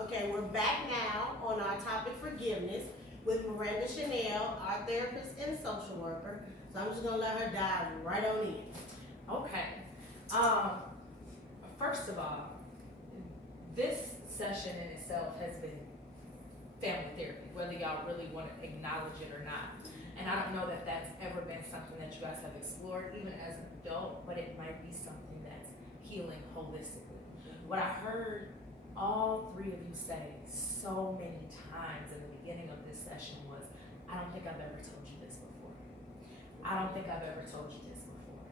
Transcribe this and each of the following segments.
Okay, we're back now on our topic forgiveness with Miranda Chanel, our therapist and social worker. So I'm just gonna let her dive right on in. Okay. Um, First of all, this session in itself has been family therapy, whether y'all really want to acknowledge it or not. And I don't know that that's ever been something that you guys have explored, even as an adult, but it might be something that's healing holistically. What I heard all three of you say so many times in the beginning of this session was, I don't think I've ever told you this before. I don't think I've ever told you this before.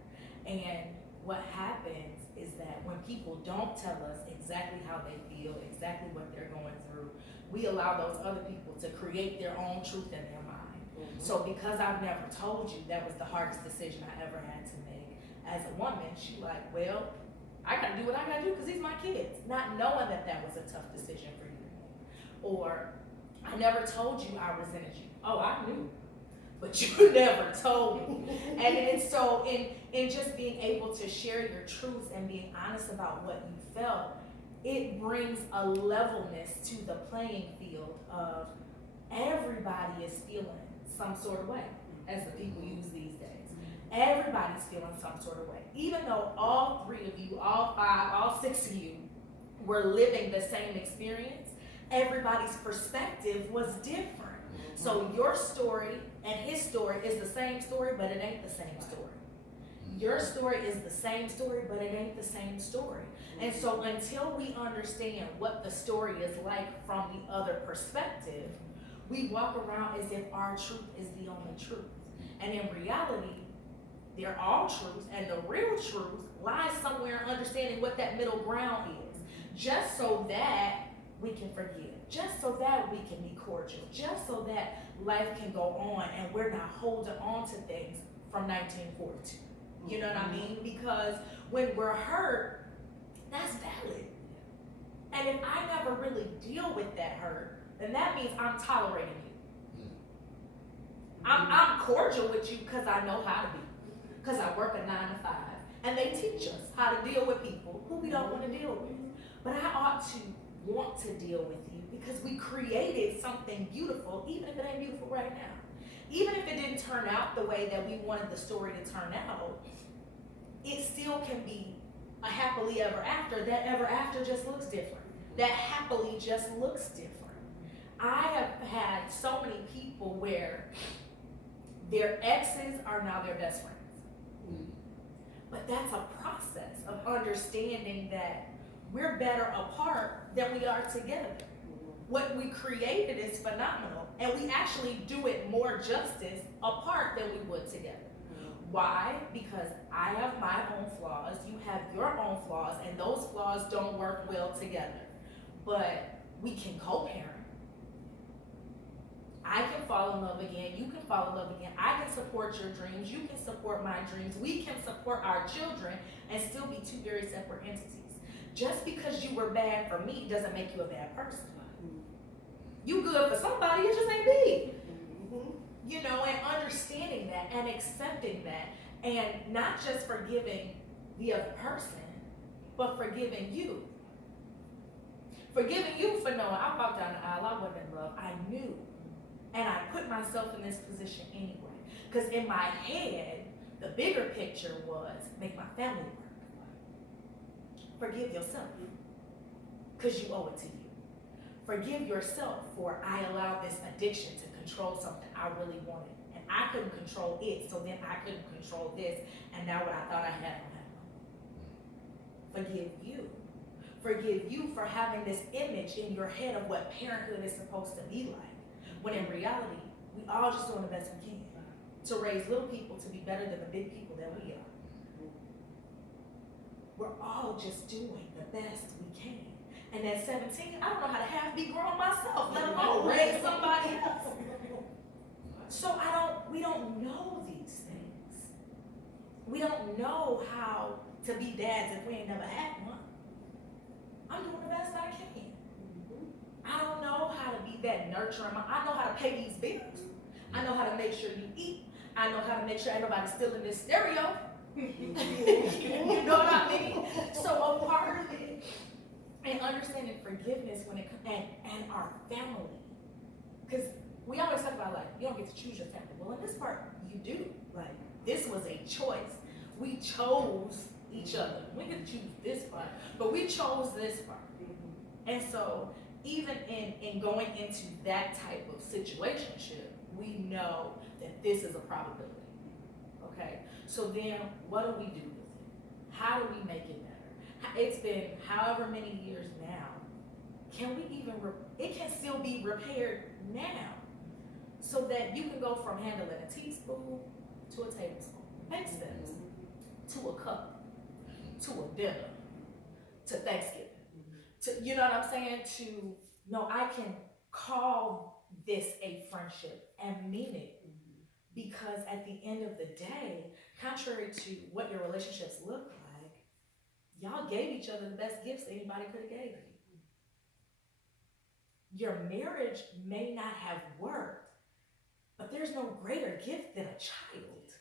And what happens is that when people don't tell us exactly how they feel, exactly what they're going through, we allow those other people to create their own truth in their mind. So because I've never told you, that was the hardest decision I ever had to make. As a woman, she like, well, I gotta do what I gotta do because these my kids. Not knowing that that was a tough decision for you to make. Or, I never told you I resented you. Oh, I knew. But you never told me. And so in just being able to share your truths and being honest about what you felt, it brings a levelness to the playing field of everybody is feeling some sort of way, as the people use these days. Everybody's feeling some sort of way. Even though all three of you, all five, all six of you were living the same experience, everybody's perspective was different. So your story and his story is the same story, but it ain't the same story. Your story is the same story, but it ain't the same story. And so until we understand what the story is like from the other perspective, we walk around as if our truth is the only truth. And in reality, they're all truths, and the real truth lies somewhere in understanding what that middle ground is, just so that we can forgive, just so that we can be cordial, just so that life can go on and we're not holding on to things from 1942. You know what I mean? Because when we're hurt, that's valid. And if I never really deal with that hurt, then that means I'm tolerating you. I'm cordial with you because I know how to be. Because I work a 9 to 5. And they teach us how to deal with people who we don't want to deal with. But I ought to want to deal with you because we created something beautiful, even if it ain't beautiful right now. Even if it didn't turn out the way that we wanted the story to turn out, it still can be a happily ever after. That ever after just looks different. That happily just looks different. I have had so many people where their exes are now their best friends. But that's a process of understanding that we're better apart than we are together. What we created is phenomenal, and we actually do it more justice apart than we would together. Why? Because I have my own flaws, you have your own flaws, and those flaws don't work well together. But we can co-parent. I can fall in love again, you can fall in love again. I can support your dreams, you can support my dreams. We can support our children and still be two very separate entities. Just because you were bad for me doesn't make you a bad person. You good for somebody, it just ain't me. You know, and understanding that and accepting that, and not just forgiving the other person, but forgiving you. Forgiving you for knowing I walked down the aisle, I wasn't in love, I knew. And I put myself in this position anyway. Because in my head, the bigger picture was make my family work. Forgive yourself. Because you owe it to you. Forgive yourself for I allowed this addiction to control something I really wanted. And I couldn't control it, so then I couldn't control this. And now what I thought I had, I don't have. Forgive you. Forgive you for having this image in your head of what parenthood is supposed to be like. When in reality, we all just doing the best we can to raise little people to be better than the big people that we are. We're all just doing the best we can. And at 17, I don't know how to half be grown myself, let alone raise somebody else. So we don't know these things. We don't know how to be dads if we ain't never had one. I'm doing the best I can. I don't know how to be that nurturing mom. I know how to pay these bills. I know how to make sure you eat. I know how to make sure everybody's still in this stereo. You know what I mean? So a part of it And understanding forgiveness when it comes, and our family. Because we always talk about, like, you don't get to choose your family. Well, in this part, you do. Like, this was a choice. We chose each other. We could choose this part, but we chose this part. And so, even in going into that type of situationship, we know that this is a probability. Okay? So then, what do we do with it? How do we make it better? It's been however many years now. Can we even, it can still be repaired now. So that you can go from handling a teaspoon to a tablespoon. Makes sense. To a cup. To a dinner. To Thanksgiving. To, you know what I'm saying? To, no, I can call this a friendship and mean it. Because at the end of the day, contrary to what your relationships look like, y'all gave each other the best gifts anybody could have gave you. Your marriage may not have worked, but there's no greater gift than a child.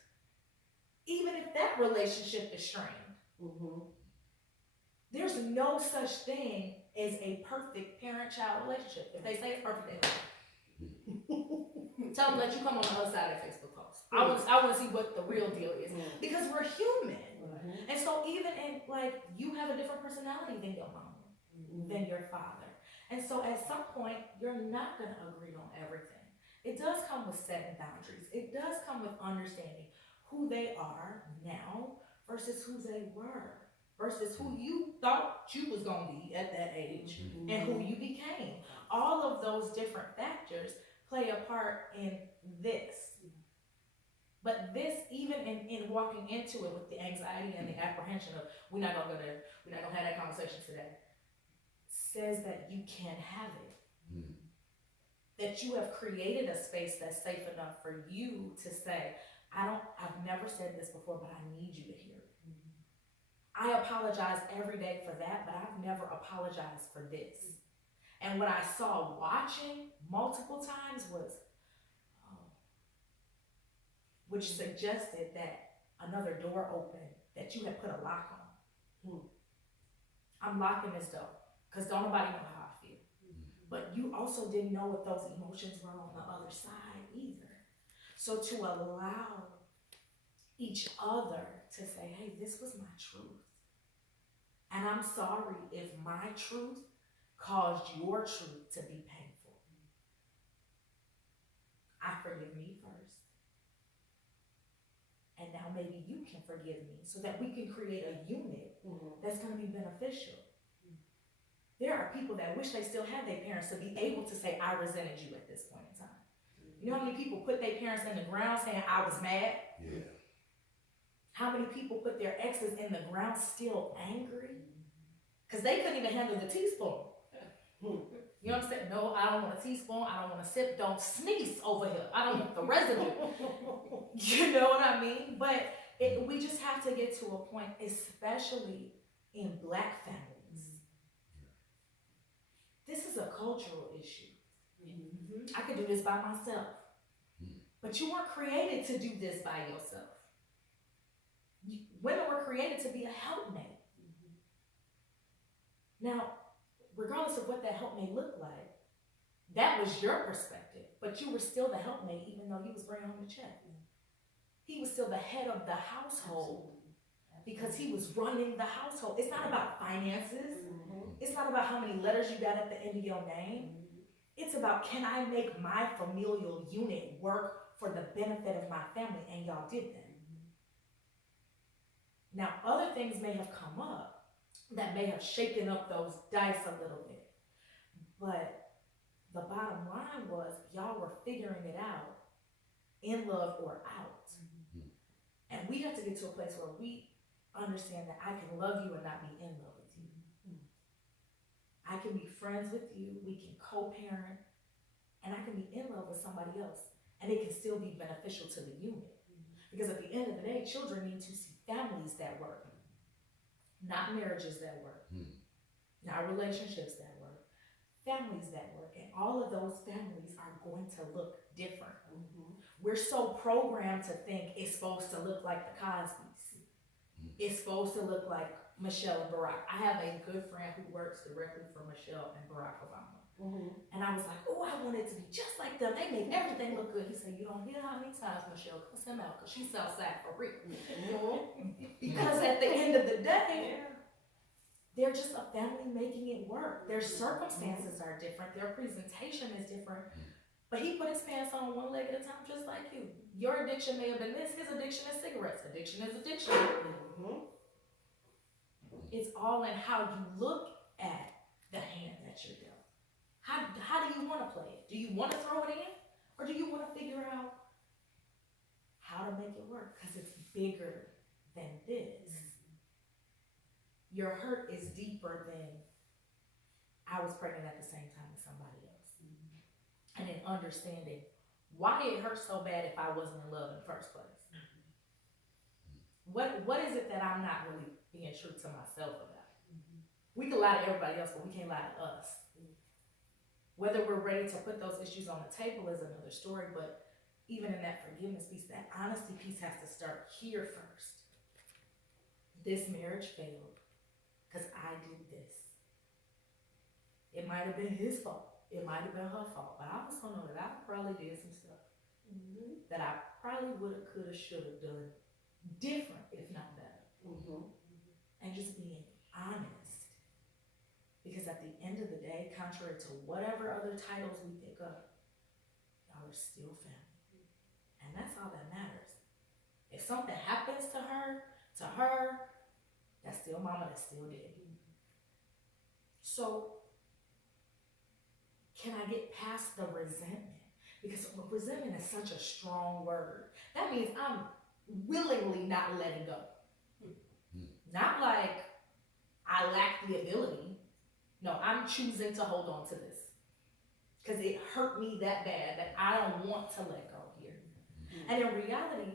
Even if that relationship is strained. There's no such thing as a perfect parent-child relationship. If they say it's perfect, they lie. Tell them let you come on the other side of that Facebook post. I want to see what the real deal is. Because we're human. And so even in, like, you have a different personality than your mom, than your father. And so at some point, you're not going to agree on everything. It does come with setting boundaries. It does come with understanding who they are now versus who they were, versus who you thought you was going to be at that age and who you became. All of those different factors play a part in this. But this, even in walking into it with the anxiety and the apprehension of, we're not gonna have that conversation today, says that you can have it. That you have created a space that's safe enough for you to say, I've never said this before, but I need you to hear it. I apologize every day for that, but I've never apologized for this. And what I saw watching multiple times was, which suggested that another door opened that you had put a lock on. I'm locking this door, because don't nobody know how I feel. But you also didn't know what those emotions were on the other side either. So to allow each other to say, hey, this was my truth. And I'm sorry if my truth caused your truth to be painful. I forgive me first. And now maybe you can forgive me so that we can create a unit that's going to be beneficial. There are people that wish they still had their parents to be able to say, I resented you at this point in time. You know how many people put their parents in the ground saying, I was mad? Yeah. How many people put their exes in the ground still angry? Because they couldn't even handle the teaspoon. You know what I'm saying? No, I don't want a teaspoon. I don't want to sip. Don't sneeze over here. I don't want the residue. You know what I mean? But we just have to get to a point, especially in Black families. This is a cultural issue. I could do this by myself. But you weren't created to do this by yourself. Women were created to be a helpmate. Now, regardless of what that helpmate looked like, that was your perspective, but you were still the helpmate even though he was bringing home the check. He was still the head of the household because he was running the household. It's not about finances. It's not about how many letters you got at the end of your name. It's about, can I make my familial unit work for the benefit of my family? And y'all did that. Now, other things may have come up that may have shaken up those dice a little bit. But the bottom line was, y'all were figuring it out, in love or out. And we have to get to a place where we understand that I can love you and not be in love with you. I can be friends with you, we can co-parent, and I can be in love with somebody else, and it can still be beneficial to the unit. Because at the end of the day, children need to see families that work, not marriages that work, not relationships that work, families that work, and all of those families are going to look different. We're so programmed to think it's supposed to look like the Cosbys. It's supposed to look like Michelle and Barack. I have a good friend who works directly for Michelle and Barack Obama. And I was like, oh, I want it to be just like them. They make everything look good. He said, you don't hear how many times Michelle cuss him out because she's Southside for real. Because at the end of the day, they're just a family making it work. Their circumstances are different. Their presentation is different. But he put his pants on one leg at a time, just like you. Your addiction may have been this. His addiction is cigarettes. Addiction is addiction. It's all in how you look at the hand that you're dealt. How do you want to play it? Do you want to throw it in? Or do you want to figure out how to make it work? Because it's bigger than this. Your hurt is deeper than I was pregnant at the same time as somebody else. And in understanding why it hurts so bad if I wasn't in love in the first place. What is it that I'm not really being true to myself about? We can lie to everybody else, but we can't lie to us. Whether we're ready to put those issues on the table is another story, but even in that forgiveness piece, that honesty piece has to start here first. This marriage failed because I did this. It might have been his fault. It might have been her fault, but I also know that I probably did some stuff that I probably woulda, coulda, shoulda done different, if not better. And just being honest. Because at the end of the day, contrary to whatever other titles we pick up, y'all are still family. And that's all that matters. If something happens to her, that's still mama, that's still daddy. So, can I get past the resentment? Because resentment is such a strong word. That means I'm willingly not letting go. Not like I lack the ability. No, I'm choosing to hold on to this. Because it hurt me that bad that I don't want to let go here. And in reality,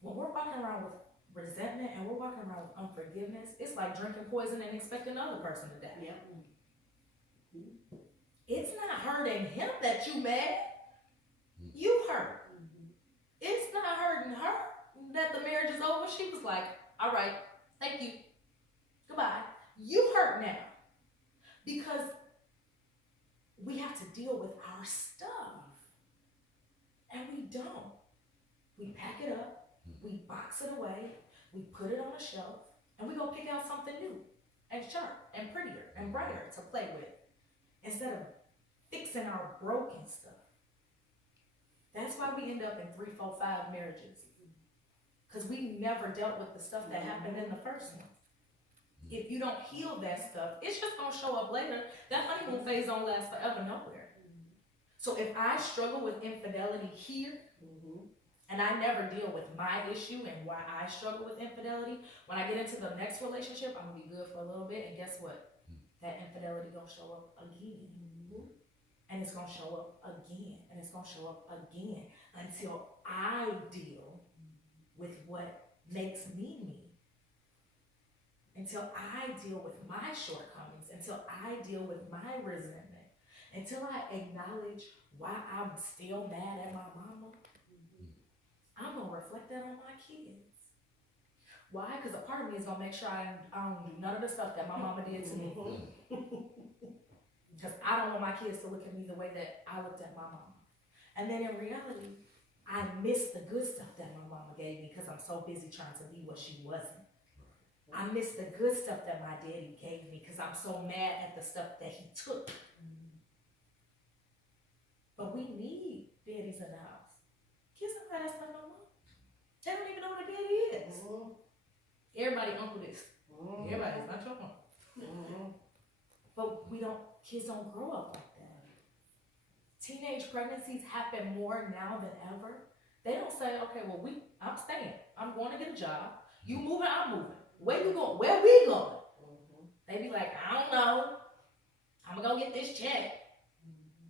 when we're walking around with resentment and we're walking around with unforgiveness, it's like drinking poison and expecting another person to die. It's not hurting him that you mad. You hurt. It's not hurting her that the marriage is over. She was like, all right, thank you. Goodbye. You hurt now. Because we have to deal with our stuff. And we don't. We pack it up, we box it away, we put it on a shelf, and we go pick out something new and sharp and prettier and brighter to play with instead of fixing our broken stuff. That's why we end up in 3, 4, 5 marriages. Because we never dealt with the stuff that happened in the first one. If you don't heal that stuff, it's just gonna show up later. That honeymoon phase don't last forever nowhere. So if I struggle with infidelity here, and I never deal with my issue and why I struggle with infidelity, when I get into the next relationship, I'm gonna be good for a little bit, and guess what? That infidelity gonna show up again. And it's gonna show up again, and it's gonna show up again until I deal with what makes me me. Until I deal with my shortcomings, until I deal with my resentment, until I acknowledge why I'm still mad at my mama, I'm gonna reflect that on my kids. Why? Because a part of me is gonna make sure I don't do none of the stuff that my mama did to me. Because I don't want my kids to look at me the way that I looked at my mama. And then in reality, I miss the good stuff that my mama gave me because I'm so busy trying to be what she wasn't. I miss the good stuff that my daddy gave me because I'm so mad at the stuff that he took. But we need daddies in the house. Kids don't got that stuff no more. They don't even know what a daddy is. Everybody uncle this. Everybody's not your uncle. But kids don't grow up like that. Teenage pregnancies happen more now than ever. They don't say, okay, well, I'm staying. I'm going to get a job. You moving, I'm moving. Where you going? Where we going? They be like, I don't know. I'm gonna go get this check.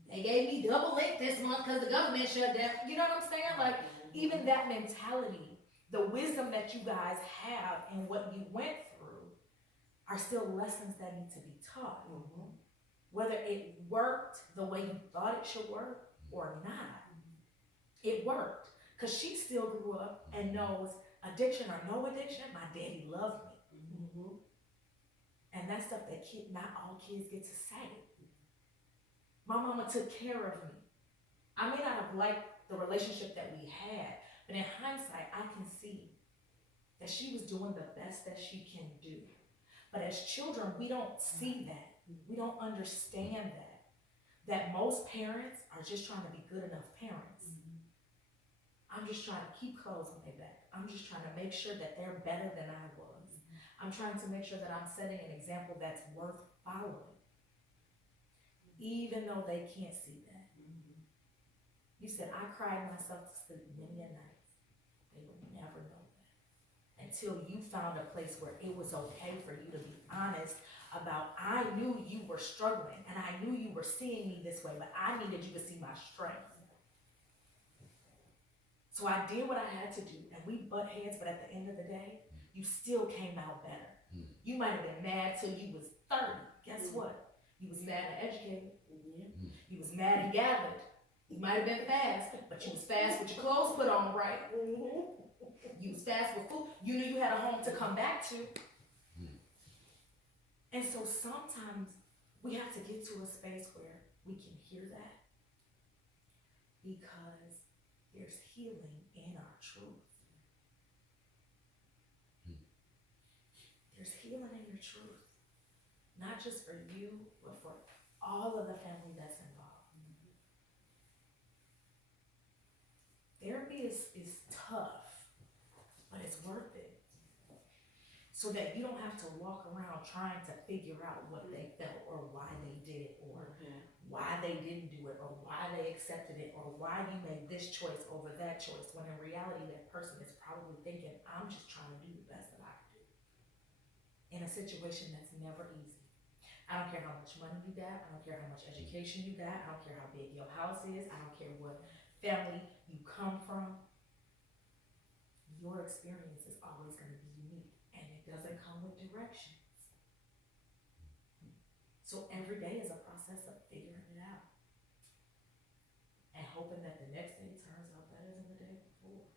They gave me double link this month because the government shut down. You know what I'm saying? Like, even that mentality, the wisdom that you guys have and what you went through are still lessons that need to be taught. Whether it worked the way you thought it should work or not, it worked. Because she still grew up and knows addiction or no addiction, my daddy loved me. And that's stuff that not all kids get to say. My mama took care of me. I may not have liked the relationship that we had, but in hindsight, I can see that she was doing the best that she can do. But as children, we don't see that. We don't understand that most parents are just trying to be good enough parents. I'm just trying to keep clothes on their back. I'm just trying to make sure that they're better than I was. I'm trying to make sure that I'm setting an example that's worth following, even though they can't see that. You said, I cried myself to sleep many a night. They would never know that until you found a place where it was okay for you to be honest about, I knew you were struggling and I knew you were seeing me this way, but I needed you to see my strength. So I did what I had to do, and we butt heads, but at the end of the day, you still came out better. You might have been mad till you was 30. Guess what? You was mad and educated. You was mad and gathered. You might have been fast, but you was fast with your clothes put on right. You was fast with food. You knew you had a home to come back to. And so sometimes we have to get to a space where we can hear that, because there's healing in our truth. There's healing in your truth. Not just for you, but for all of the family that's involved. Therapy is tough, but it's worth it. So that you don't have to walk around trying to figure out what they felt or why they did it or why they didn't do it or why they accepted it or why you made this choice over that choice, when in reality that person is probably thinking, I'm just trying to do the best that I can do in a situation that's never easy. I don't care how much money you got, I don't care how much education you got, I don't care how big your house is, I don't care what family you come from. Your experience is always going to be unique, and it doesn't come with directions. So every day is a process of figuring it out and hoping that the next day turns out better than the day before.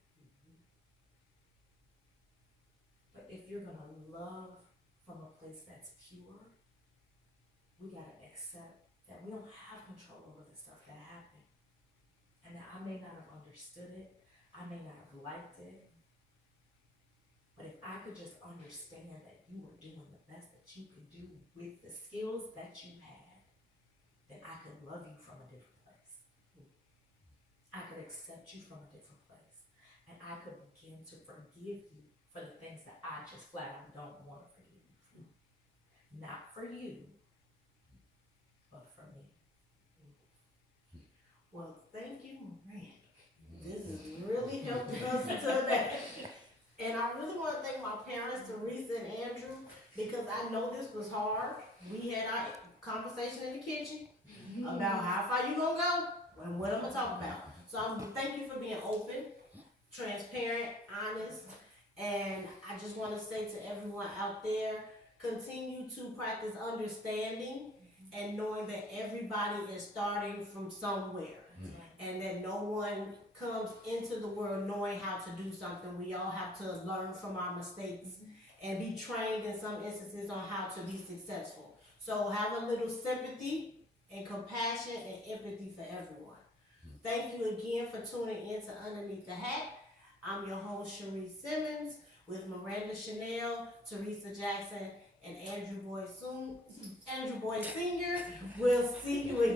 But if you're going to love from a place that's pure, we got to accept that we don't have control over the stuff that happened, and that I may not have understood it, I may not have liked it, but if I could just understand that you were doing the best that you could do with the skills that you had, then I could love you from a different place. I could accept you from a different place. And I could begin to forgive you for the things that I just flat out don't want to forgive you for. Not for you, but for me. Well, thank you, Miranda. This is really helping us today. And I really want to thank my parents, Teresa and Andrew, because I know this was hard. We had our conversation in the kitchen about how far you gonna go and what I'm gonna talk about. So thank you for being open, transparent, honest, and I just want to say to everyone out there, continue to practice understanding and knowing that everybody is starting from somewhere. And that no one comes into the world knowing how to do something. We all have to learn from our mistakes and be trained in some instances on how to be successful. So have a little sympathy and compassion and empathy for everyone. Thank you again for tuning in to Underneath the Hat. I'm your host, Cherie Simmons, with Miranda Chanel, Teresa Jackson, and Andrew Boyd Sr. We'll see you again.